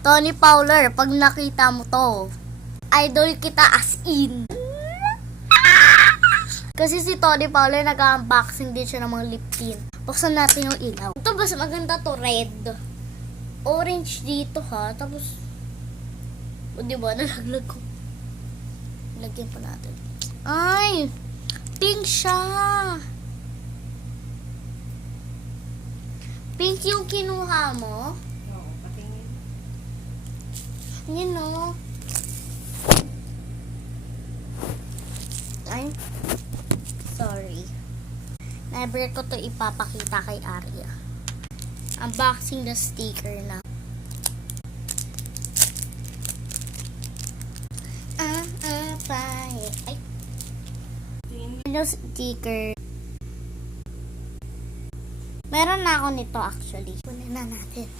Tony Fowler, pag nakita mo to, idol kita as in. Kasi si Tony Fowler nag-unboxing din siya ng mga lip tint. Buksan natin yung ilaw. Ito mas maganda to, red. Orange dito ha, tapos o diba, nalaglag ko. Lagyan pa natin. Ay! Pink siya! Pink yung kinuha mo? Oo, patingin. Yun o. Ay, sorry. Never ko to ipapakita kay Arya. Unboxing the sticker na. Ay. Ano sticker? Meron na ako nito actually. Kunin na natin.